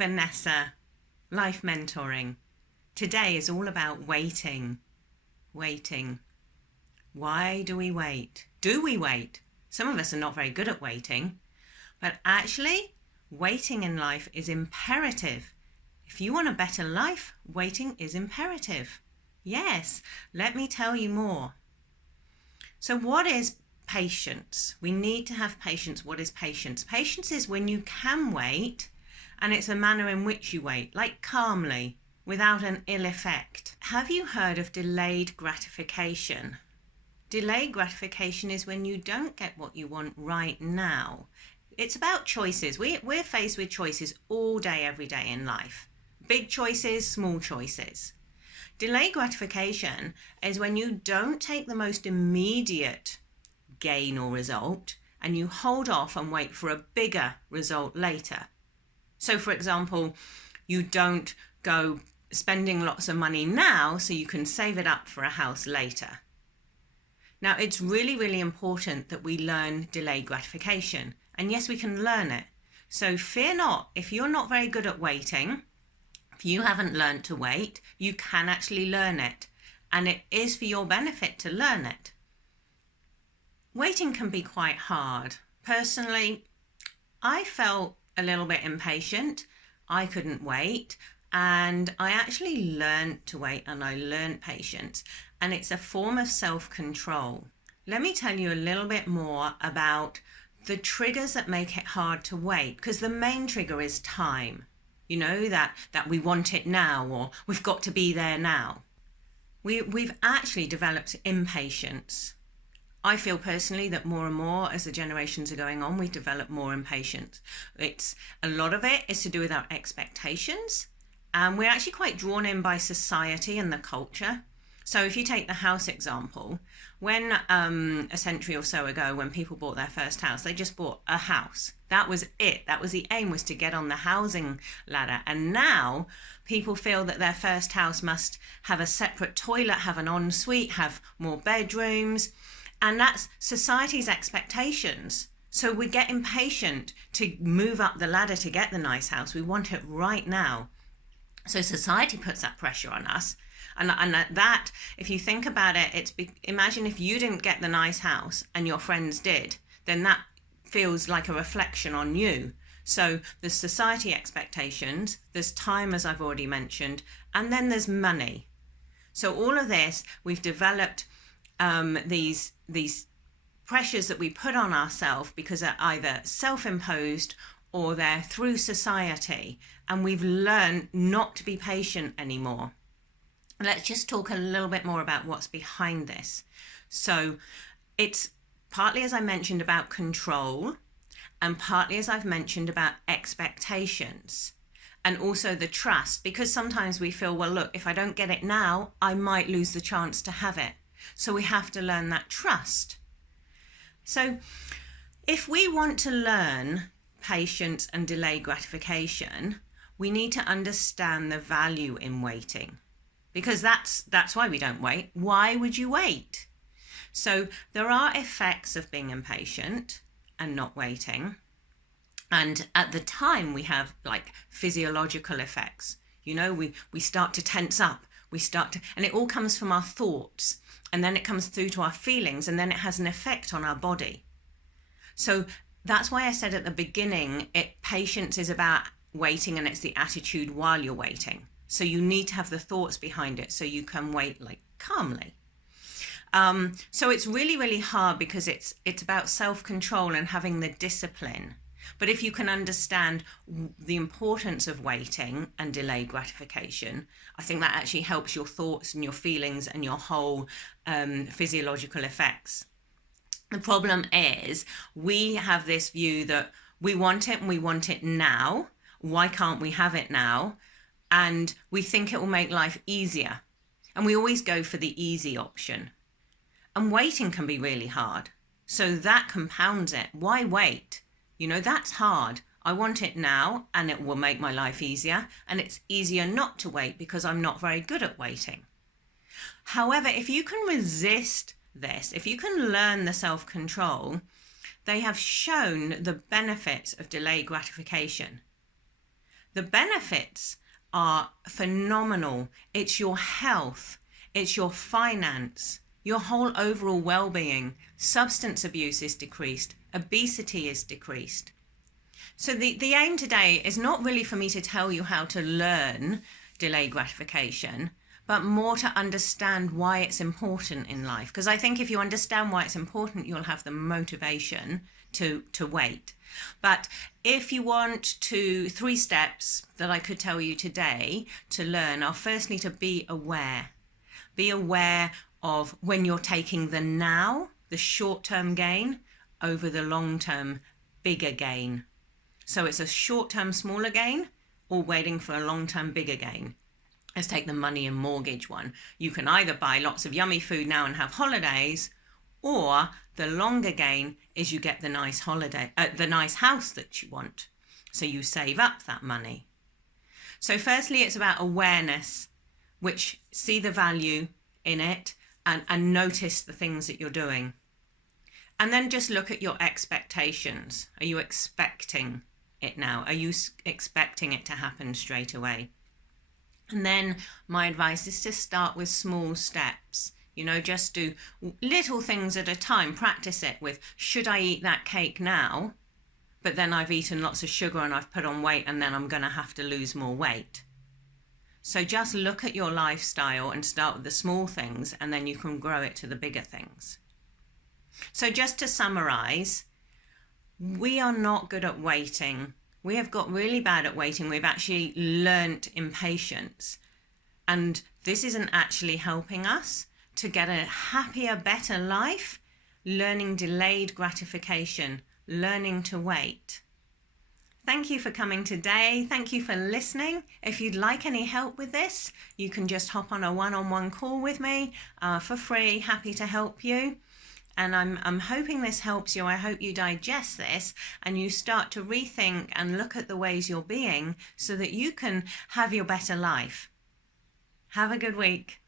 Vanessa, Life Mentoring. Today is all about waiting. Waiting. Why do we wait? Do we wait? Some of us are not very good at waiting, but actually waiting in life is imperative. If you want a better life, waiting is imperative. Yes, let me tell you more. So what is patience? We need to have patience. What is patience? Patience is when you can wait, and it's a manner in which you wait, like calmly, without an ill effect. Have you heard of delayed gratification? Delayed gratification is when you don't get what you want right now. It's about choices. We're faced with choices all day, every day in life. Big choices, small choices. Delayed gratification is when you don't take the most immediate gain or result and you hold off and wait for a bigger result later. So for example, you don't go spending lots of money now so you can save it up for a house later. Now it's really, really important that we learn delayed gratification. And yes, we can learn it. So fear not, if you're not very good at waiting, if you haven't learned to wait, you can actually learn it. And it is for your benefit to learn it. Waiting can be quite hard. Personally, I felt a little bit impatient. I couldn't wait. And I actually learned to wait, and I learned patience. And it's a form of self-control. Let me tell you a little bit more about the triggers that make it hard to wait, because the main trigger is time. You know, that we want it now, or we've got to be there now. We've actually developed impatience. I feel personally that more and more as the generations are going on, we've developed more impatience. A lot of it is to do with our expectations, and we're actually quite drawn in by society and the culture. So if you take the house example, when a century or so ago, when people bought their first house, they just bought a house. That was it. That was the aim, was to get on the housing ladder. And now people feel that their first house must have a separate toilet, have an ensuite, have more bedrooms. And that's society's expectations. So we get impatient to move up the ladder to get the nice house. We want it right now. So society puts that pressure on us. And that, if you think about it, imagine if you didn't get the nice house and your friends did, then that feels like a reflection on you. So there's society expectations, there's time, as I've already mentioned, and then there's money. So all of this, we've developed these pressures that we put on ourselves because they're either self-imposed or they're through society, and we've learned not to be patient anymore. Let's just talk a little bit more about what's behind this. So it's partly, as I mentioned, about control, and partly, as I've mentioned, about expectations, and also the trust, because sometimes we feel, well, look, if I don't get it now, I might lose the chance to have it. So we have to learn that trust. So if we want to learn patience and delayed gratification, we need to understand the value in waiting. Because that's why we don't wait. Why would you wait? So there are effects of being impatient and not waiting. And at the time we have like physiological effects. You know, we start to tense up. And it all comes from our thoughts. And then it comes through to our feelings, and then it has an effect on our body. So that's why I said at the beginning, patience is about waiting, and it's the attitude while you're waiting. So you need to have the thoughts behind it so you can wait like calmly. So it's really, really hard because it's about self-control and having the discipline. But if you can understand the importance of waiting and delayed gratification, I think that actually helps your thoughts and your feelings and your whole physiological effects. The problem is we have this view that we want it and we want it now. Why can't we have it now? And we think it will make life easier. And we always go for the easy option. And waiting can be really hard. So that compounds it. Why wait? You know, that's hard. I want it now and it will make my life easier. And it's easier not to wait because I'm not very good at waiting. However, if you can resist this, if you can learn the self-control, they have shown the benefits of delayed gratification. The benefits are phenomenal. It's your health, it's your finance, your whole overall well-being. Substance abuse is decreased, obesity is decreased. So the aim today is not really for me to tell you how to learn delayed gratification, but more to understand why it's important in life. Because I think if you understand why it's important, you'll have the motivation to wait. But if you want to, 3 steps that I could tell you today to learn are firstly to be aware. Be aware of when you're taking the now, the short-term gain, over the long-term bigger gain. So it's a short-term smaller gain or waiting for a long-term bigger gain. Let's take the money and mortgage one. You can either buy lots of yummy food now and have holidays, or the longer gain is you get the nice holiday, the nice house that you want. So you save up that money. So firstly, it's about awareness, which see the value in it and notice the things that you're doing. And then just look at your expectations. Are you expecting it now? Are you expecting it to happen straight away? And then my advice is to start with small steps. You know, just do little things at a time. Practice it with, should I eat that cake now? But then I've eaten lots of sugar and I've put on weight and then I'm going to have to lose more weight. So just look at your lifestyle and start with the small things, and then you can grow it to the bigger things. So just to summarize, we are not good at waiting. We have got really bad at waiting. We've actually learnt impatience. And this isn't actually helping us to get a happier, better life. Learning delayed gratification, learning to wait. Thank you for coming today. Thank you for listening. If you'd like any help with this, you can just hop on a one-on-one call with me for free. Happy to help you. And I'm hoping this helps you. I hope you digest this and you start to rethink and look at the ways you're being so that you can have your better life. Have a good week.